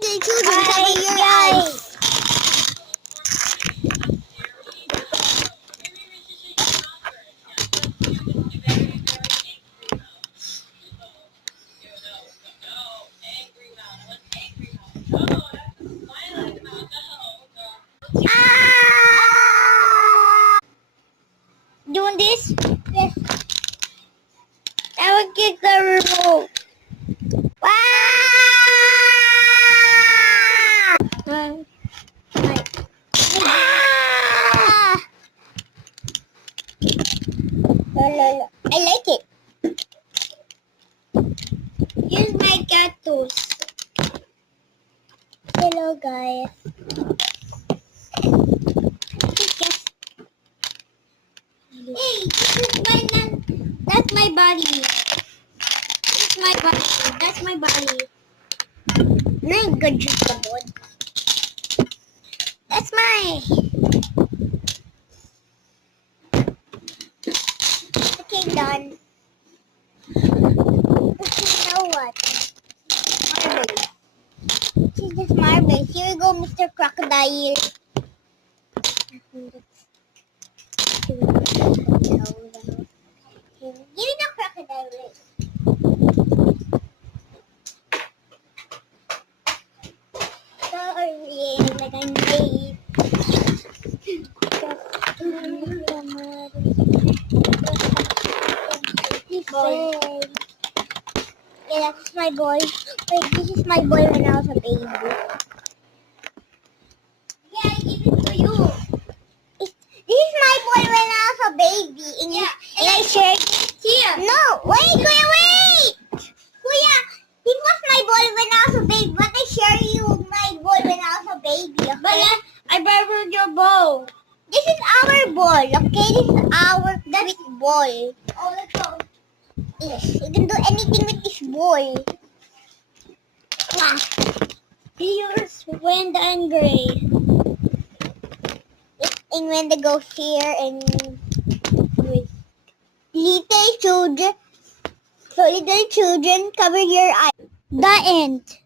The children cover your eyes. Ah! Doing this? Yes. I will kick the remote. Wow! Ah! I like it. Use my cat tools. Hello, guys. Hey, this is that's my body. That's my body. That's my body. My good board. That's my. Okay, done. You know what? Marble. This is just marble. Here we go, Mr. Crocodile. Give me the crocodile race. Sorry, like I made. Boy. Yeah, that's my boy. Wait, this is my boy when I was a baby. Yeah, I give it to you. This is my boy when I was a baby. And and I shared it here. No, wait. Kuya, it was my boy when I was a baby, but I share you my boy when I was a baby. Okay? But I borrowed your ball. This is our ball, okay? This is our ball. Oh, let's go. Yes, you can do anything with this ball. Here's Wind and Gray. And when they go here and with little children, cover your eyes. The end.